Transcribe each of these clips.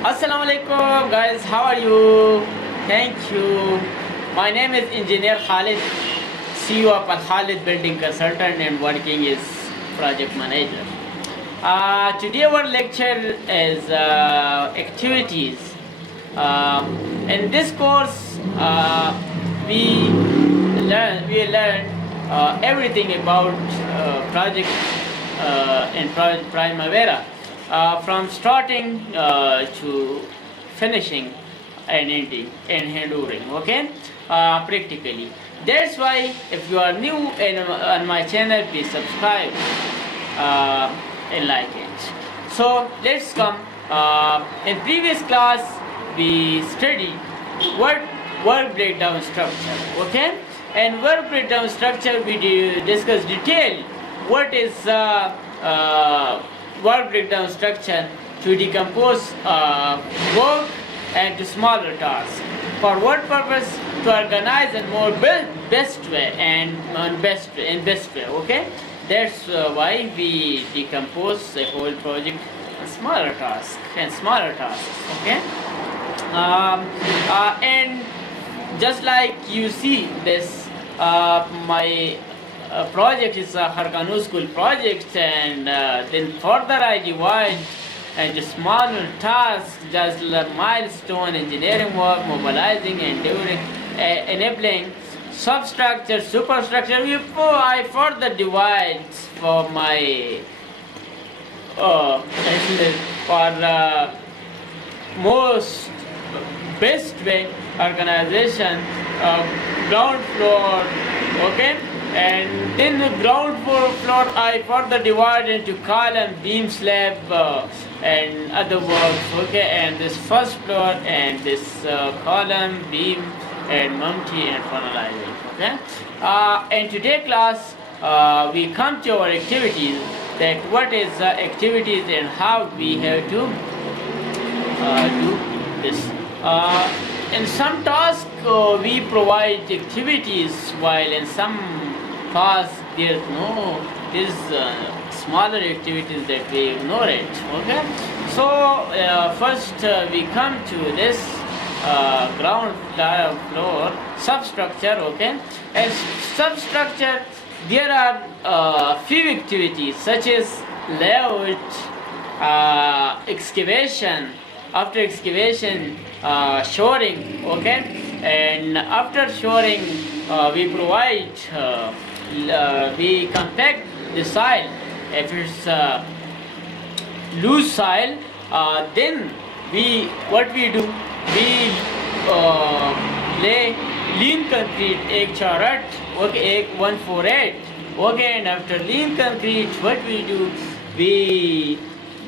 Assalamu alaikum guys, how are you? Thank you. My name is Engineer Khalid, CEO of Al Khalid Building Consultant and working as project manager. Today our lecture is activities. In this course, we learn everything about project in Primavera. From starting to finishing and ending and handovering, okay, practically. That's why if you are new on my channel, please subscribe and like it. So let's come. In previous class, we studied work breakdown structure, okay, and work breakdown structure we discussed detail. What is work breakdown structure to decompose work into smaller tasks. For what purpose? To organize in more best way and best way. Okay, that's why we decompose the whole project in smaller tasks. Okay, and just like you see this, my project is a Harkanu school project, and then further I divide into smaller tasks, just like milestone, engineering work, mobilizing, and enabling substructure, superstructure. I further divide for my for most best way organization, ground floor, okay. And then the ground floor I further divide into column, beam, slab, and other works. Okay, and this first floor and this column, beam, and multi and finalizing. Okay. In today class, we come to our activities. That what is activities and how we have to do this. In some tasks we provide activities, while in some tasks there's no these smaller activities that we ignore it. Okay, so first we come to this ground floor substructure. Okay, and substructure there are few activities such as layout, excavation, after excavation, shoring, okay, and after shoring we provide we compact the soil. If it's loose soil, then what we do, we lay lean concrete, एक charat, okay, 148, okay, and after lean concrete what we do, we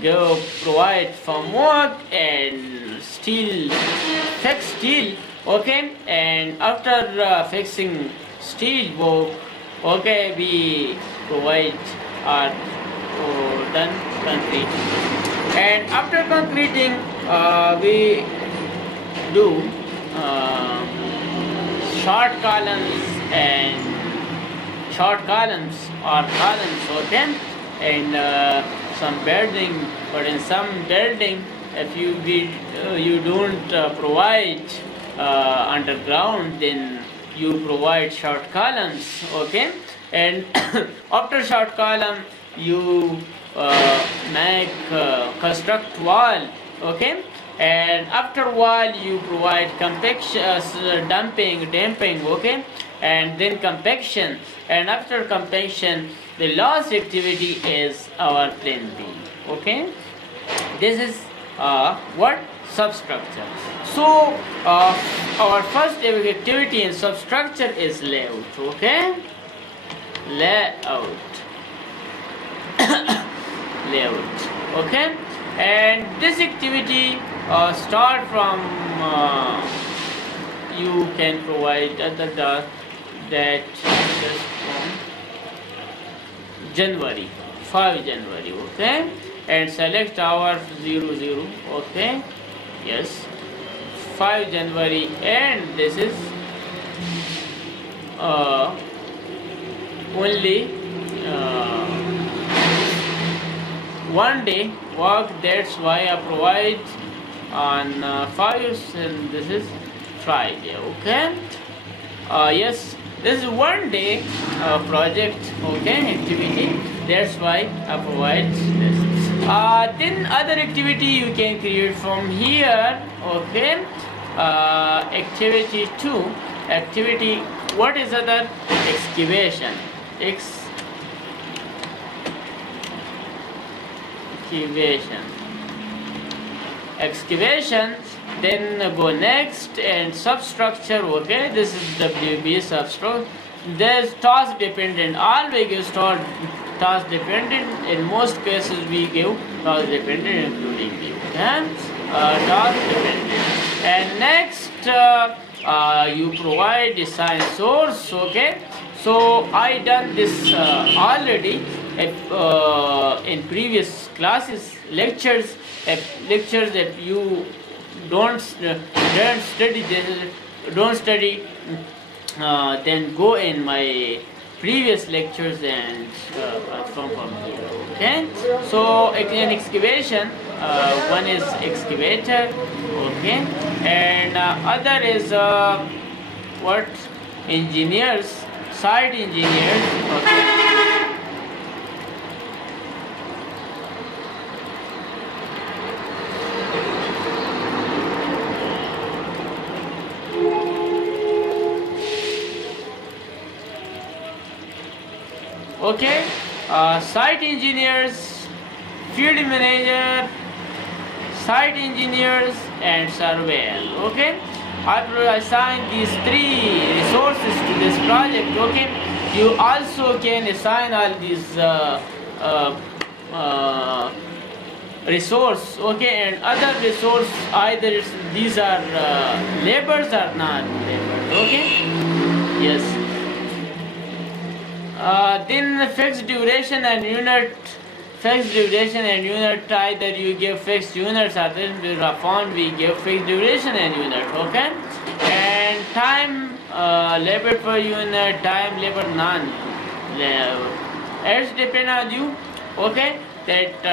go provide formwork and steel, fix steel, okay, and after fixing steel work, okay, we provide our done concrete, and after concreting we do short columns or columns, okay, and some building. But in some building, if you don't provide underground, then you provide short columns, okay, and after short column you construct wall, okay, and after wall you provide compaction, damping, okay, and then compaction, and after compaction the last activity is our plan B. Okay, this is what substructure. So our first activity in substructure is layout. Okay, layout. Okay, and this activity start from you can provide that just from January, 5 January, okay, and select our 00, okay, yes, 5 January, and this is only one day work. That's why I provide on fires, and this is Friday. Okay. Yes, this is one day project. Okay, activity. That's why I provide this. Then other activity you can create from here. Okay. Activity 2. Activity. What is other? Excavation. Excavation. Then go next and substructure. Okay, this is WB substructure. There's task dependent. Always give task dependent. In most cases we give task dependent, including view. Okay? Task dependent. And next you provide design source. Okay, so I done this already in previous classes, lectures. If you don't study then go in my previous lectures and from here. Okay, so in excavation, one is excavator. Okay, and other is what? Engineers, site engineers. Okay. Okay, site engineers, field manager, site engineers, and surveyor. Okay, I will assign these 3 resources to this project. Okay, you also can assign all these resource. Okay, and other resource, either these are labors or not labors. Okay, yes. Then fixed duration and unit. Fixed duration and unit, either you give fixed units or then we found we give fixed duration and unit. Okay, and time labor per unit, time labor none. It's depend on you. Okay, that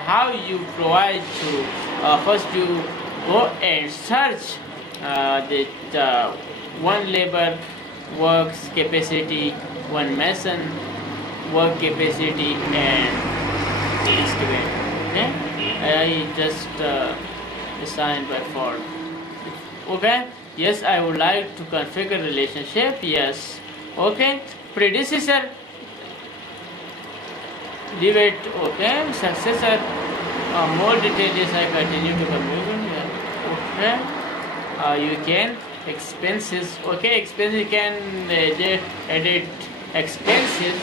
how you provide to first you go and search that one labor works capacity, one mason work capacity, and excavator. Okay, I just assigned by default. Okay, yes, I would like to configure relationship. Yes. Okay, predecessor, leave it. Okay, successor, more details I continue to configure. Yeah. Okay, you can expenses. Okay, expenses, you can edit expenses,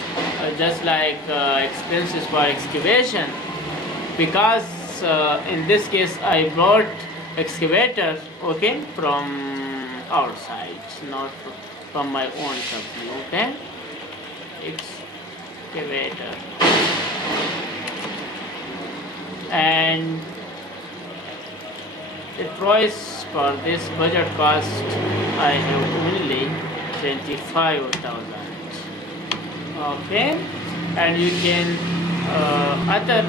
just like expenses for excavation, because in this case I brought excavator, okay, from outside, not from my own company. Okay, excavator, and the price for this budget cost I have only 25,000. Okay, and you can other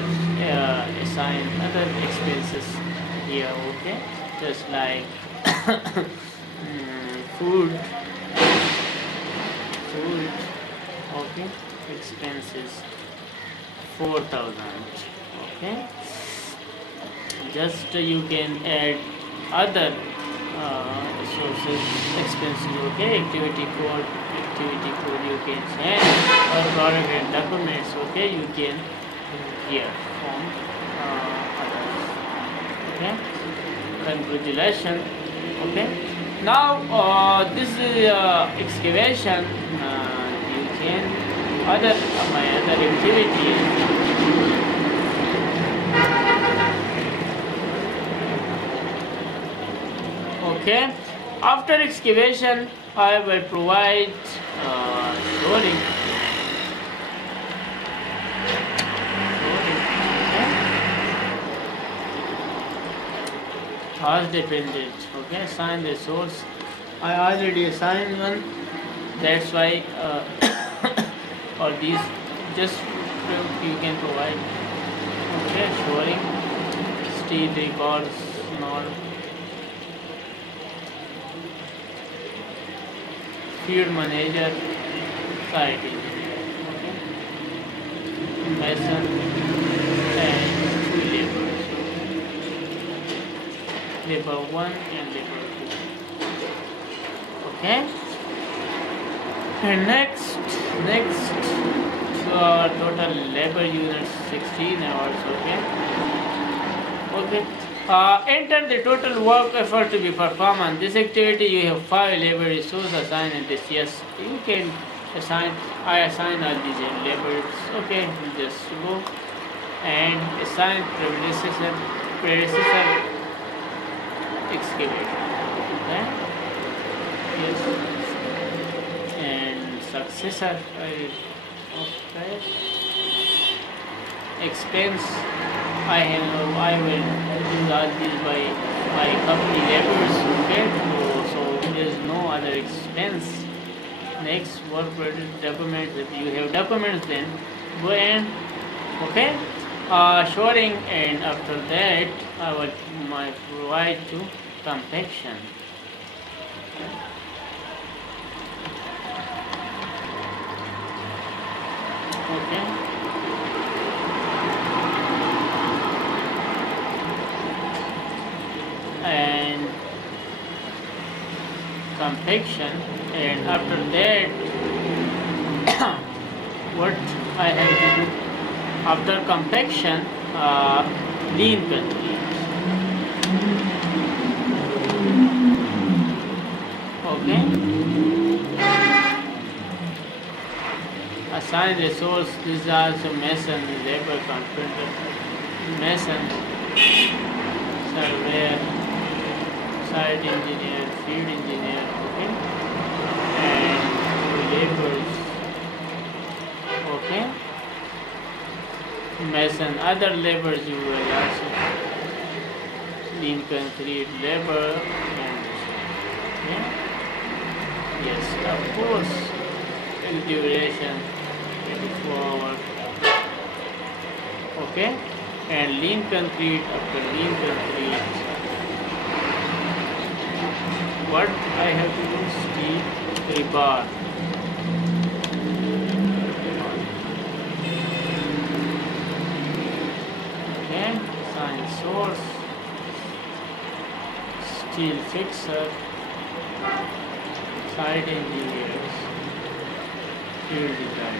assign other expenses here. Okay, just like food. Okay, expenses 4,000. Okay, just you can add other sources expenses. Okay, activity code you can send, or product and documents. Okay, you can here from others. Okay, congratulations. Okay, now this is excavation. You can other my other activity. Okay, after excavation I will provide shoring. Task dependent. Okay, assign the source. I already assigned one. That's why or these just you can provide. Okay, shoring, steel records node, field manager, site engineer, okay, mason, and two laborers, labor 1 and labor 2, okay. And next total labor units 16 hours, okay. Enter the total work effort to be performed on this activity. You have 5 labor resources assigned in this. Yes, you can assign. I assign all these labors. Okay, just go and assign predecessor excavator. Okay. Yes. And successor. Okay. Expense. I will do all this by company labors, okay? So there is no other expense. Next, work product documents. If you have documents, then go and okay, shorting, and after that I will provide to compaction. Okay. And compaction, and after that what I have to do after compaction, lean concrete. Okay, assign resource. This is also mason, labor, carpenter, mason, surveyor, site engineer, field engineer, okay, and laborers, okay, mason, other laborers you will also lean concrete labor, and okay, yes, of course, and duration 24 hours, okay, and lean concrete. After lean concrete, what I have to do? Steel rebar. Okay, assign source, steel fixer, site engineers, field design.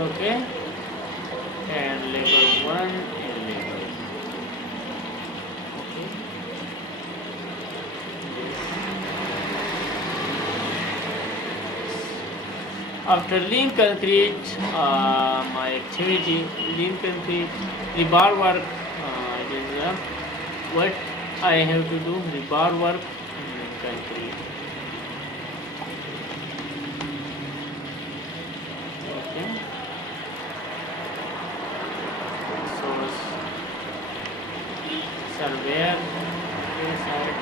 Okay, and labor 1 and labor. Okay. After lean concrete, my activity lean concrete rebar work. It is what I have to do. Rebar work concrete. Okay. Source surveyor. Okay, site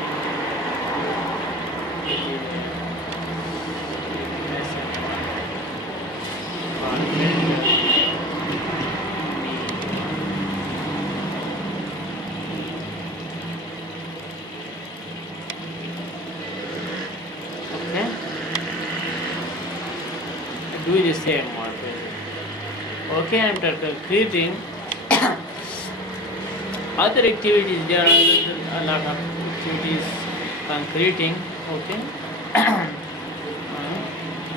okay, do the same work. Okay, after concreting other activities, there are a lot of activities concreting. Okay.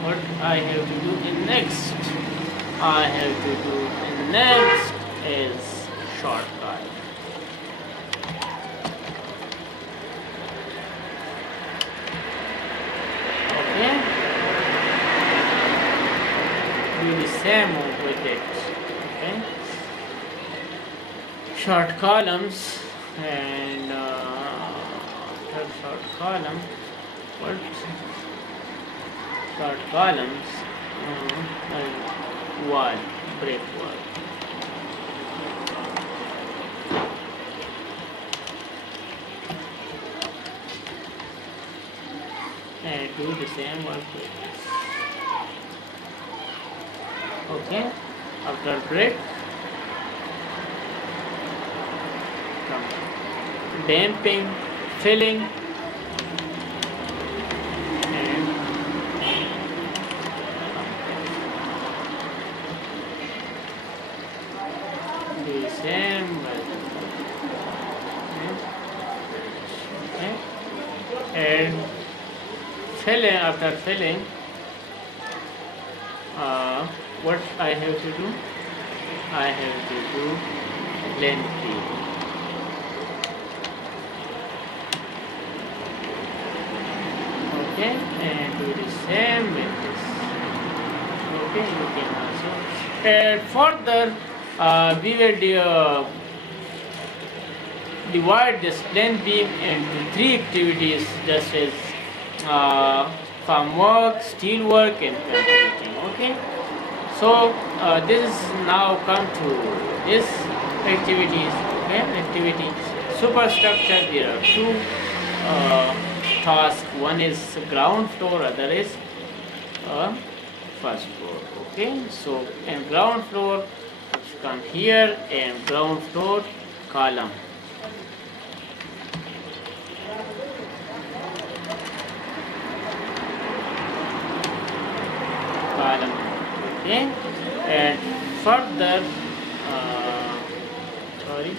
What I have to do in next? I have to do in next is shortcut. Okay. Do the same with it. Okay. Short columns, and short column. What? Short columns, wall, break wall. And do the same work with this. Okay, after break, damping, filling, and the same method. Okay. And filling, after filling, what I have to do? I have to do plenty. Okay, and do the same with this. Okay, you can also. And further, we will divide this plane beam into three activities, just as farm work, steel work, and concreting. Okay, so this is now come to this activities. Okay, activity superstructure. There are two tasks. One is ground floor, other is first floor. Okay, so in ground floor, come here and ground floor column. Okay, and further, sorry,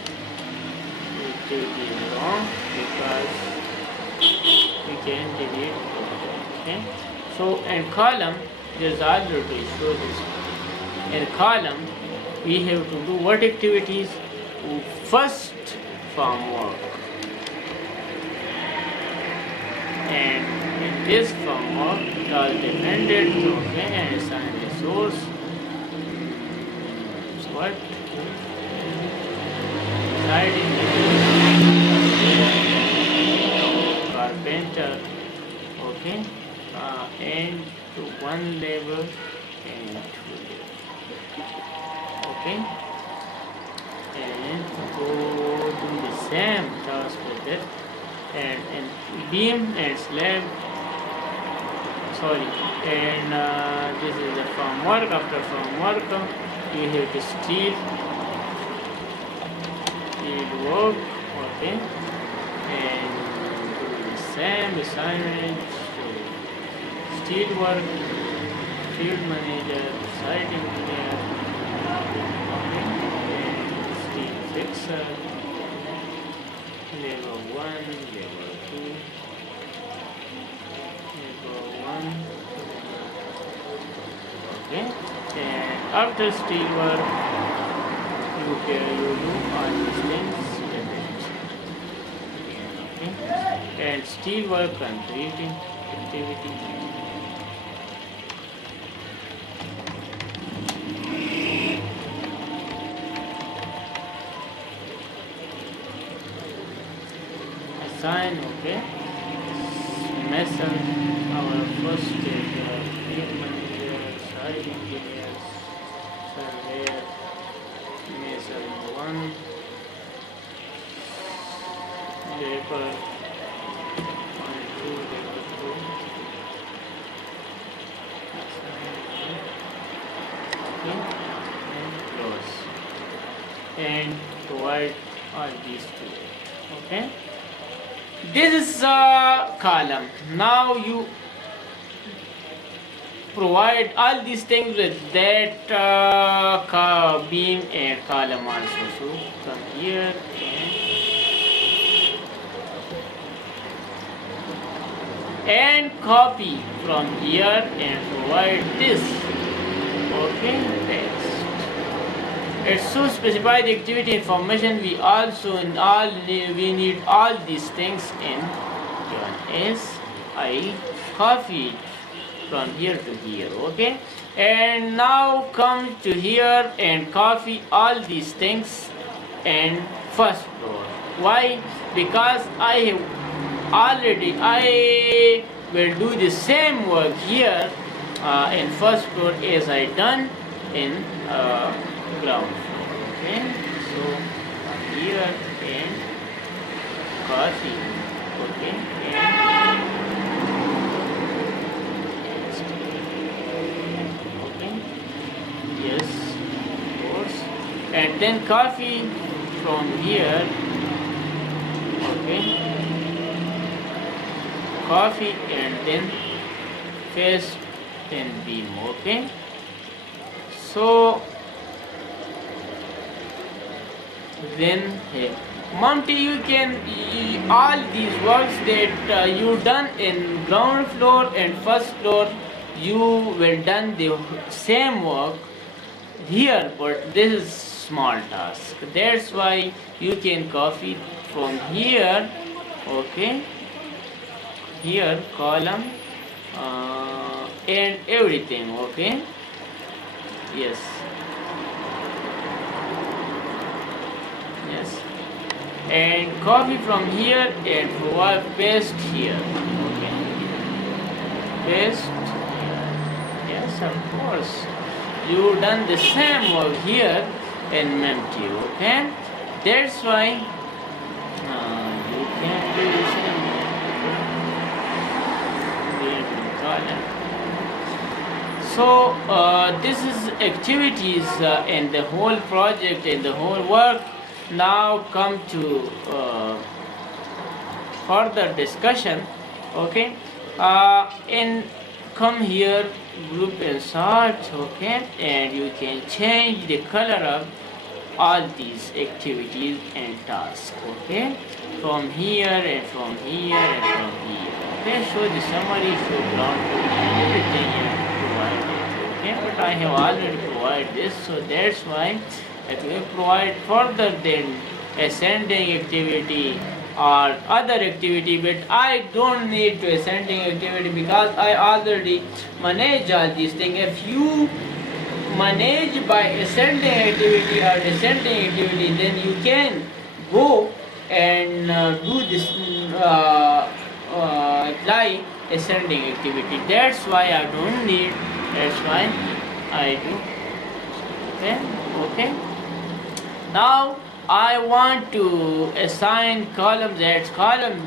it is wrong because we can delete. Okay, so in column, there is order to show this. In column, we have to do what activities? First, farm work, and in this farm work, it all depended. Okay, and assign resource. So what? Siding, carpenter. Okay, and to one level and two level. Okay, and go do the same task with it, and beam and slab. Sorry, and this is the farm work. After farm work, you have to steel work. Okay, and do the same assignment. Steel work, field manager, site engineer, okay, and steel fixer, level 1, level 2, level 1, okay, and after steel work, you do all these things, okay, and steel work concreting activity. Assign, okay, mason, our first field manager, site engineer, surveyor, mason 1, labor 1, 2, labor 2, okay, and close, and provide all these two, okay. This is a column. Now you provide all these things with that beam and column also. So come here and copy from here and provide this. Okay, text. It's to specify the activity information. We also we need all these things in as I copy from here to here. Okay, and now come to here and copy all these things in first floor. Why? Because I will do the same work here in first floor as I done in ground floor. Okay, so here and copy. Okay, okay, yes, of course, and then copy from here okay, coffee and then face, then beam, okay. So then Monty, you can all these works that you done in ground floor and first floor, you will done the same work here, but this is small task. That's why you can copy from here, okay, here column and everything, okay. Yes, yes, and copy from here and provide paste here, okay, paste here. Yes, of course, you done the same work here in empty, okay. That's why you can do the same column. So this is activities in the whole project, in the whole work. Now come to further discussion, okay. And come here, group and sort, okay, and you can change the color of all these activities and tasks, okay, from here and from here and from here, okay. Show the summary, show ground, everything here provided, okay, but I have already provided this, so that's why if we provide further than ascending activity or other activity, but I don't need to ascending activity because I already manage all these things. If you manage by ascending activity or descending activity, then you can go and do this apply ascending activity. That's why I don't need, that's why I do, okay, okay. Now I want to assign columns, add column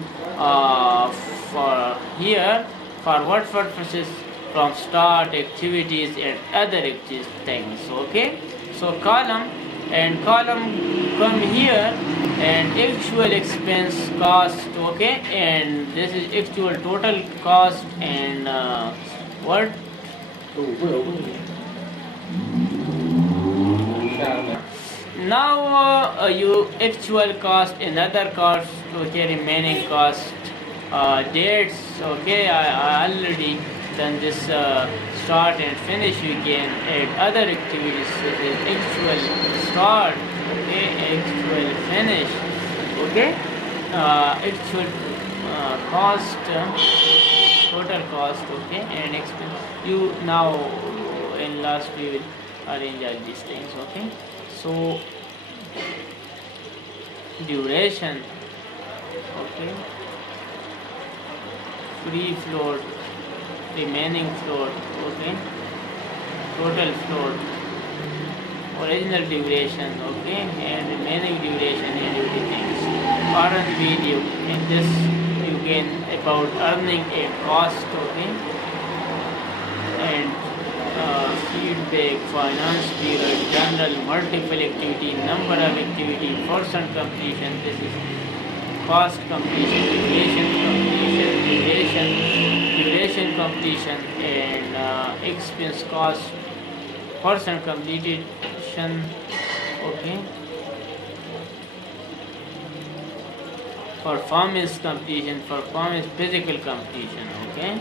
for here, for what purposes, from start, activities and other things, okay. So column and column come here and actual expense cost, okay, and this is actual total cost and what now you actual cost, another cost, okay, remaining cost, dates, okay. I already done this start and finish. You can add other activities, actual start, okay, actual finish, okay, actual cost, total cost, okay, and expense. You now in last we will arrange all these things, okay. So duration, okay, free float, remaining float, okay, total float, original duration, okay, and remaining duration and everything. Current video, in this you can about earning a cost, okay, and feedback, finance period, general, multiple activity, number of activity, percent completion. This is cost completion, duration completion, and expense cost, percent completion, okay, performance completion, performance physical completion, okay,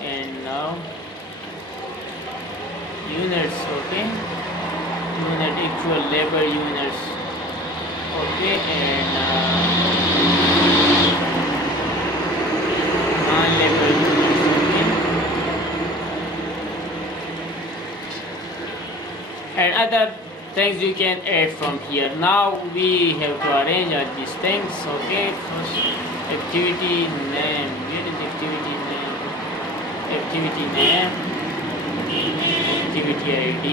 and now units, okay, unit actual labor units, okay, and non-labor units, okay, and other things you can add from here. Now we have to arrange all these things, okay. First, activity name, where is activity name, activity name, activity ID,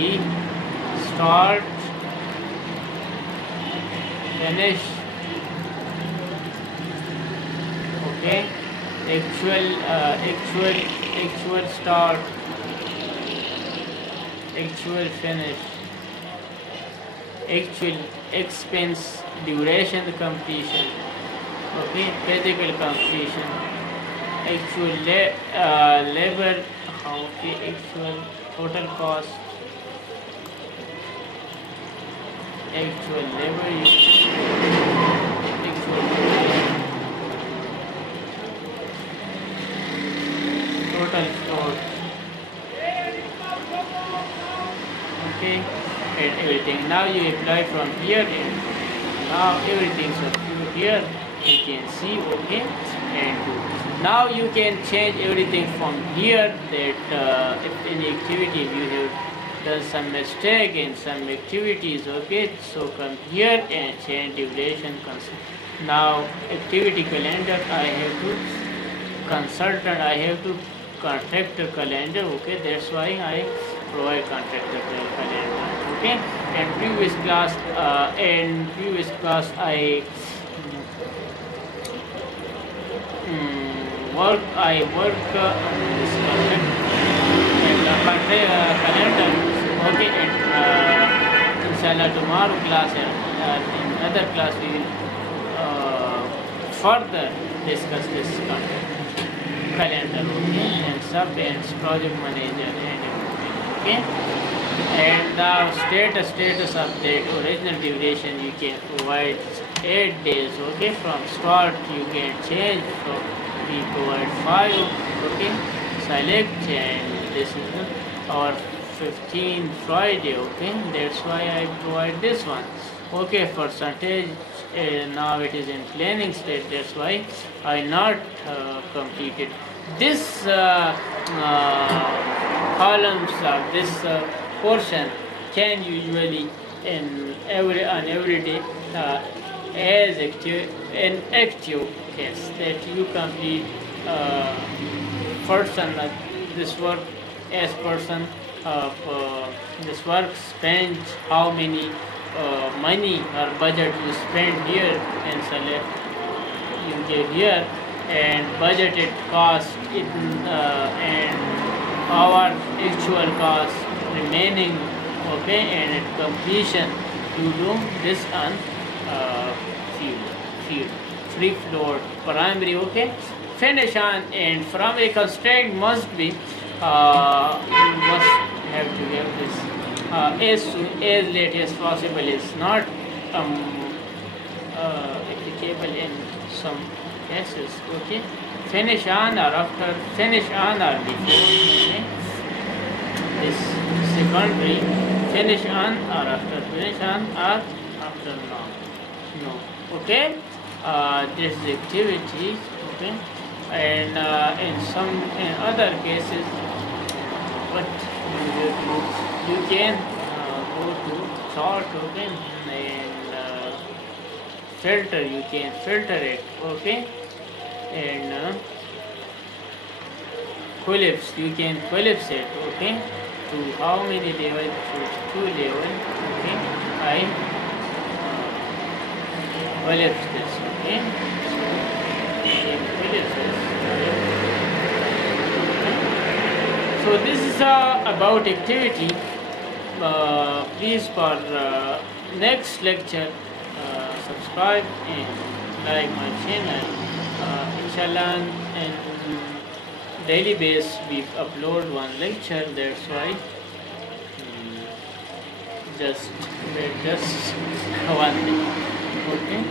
start, finish, okay, actual start, actual finish, actual expense, duration completion, Okay, physical completion, actual labor, okay, actual total cost, actual labor use, actual total cost, okay, and everything. Now you apply from here, and now everything's up to here. You can see, okay, and now you can change everything from here. That if any activity you have done some mistake in some activities, okay, so come here and change duration. Now activity calendar, I have to consultant, I have to contractor calendar, okay, that's why I provide contractor calendar, okay. And previous class I work on this contract and calendar, okay. And inshallah tomorrow class and in other class we will further discuss this contract calendar, okay, and sub and project manager and everything, okay. And now status update, original duration you can provide 8 days, okay. From start you can change, from we provide 5, okay. Select, and this is our 15 Friday, okay, that's why I provide this one, okay. Percentage, now it is in planning state, that's why I not completed this columns of this portion can usually on every day as active case that you complete person this work as person of this work spent, how many money or budget you spend here, and select you give here, and budgeted cost in and our actual cost remaining, okay. And at completion you do this on field free float primary, okay. Finish on, and from a constraint must be you must have to have this as soon as late as possible is not applicable in some cases, okay. Finish on or after, finish on or before, okay. This secondary, finish on or after, finish on or after, no, okay. This is activity, okay. And in other cases, what you can go to sort, okay, and filter, you can filter it, okay. And collapse, you can collapse it, okay, to how many level, to 2 level, okay. I collapse this, okay. So this is about activity. Please for next lecture subscribe and like my channel. Inshallah, and daily base we upload one lecture. That's why just one day. Okay.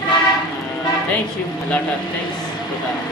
Thank you. A lot of thanks for that.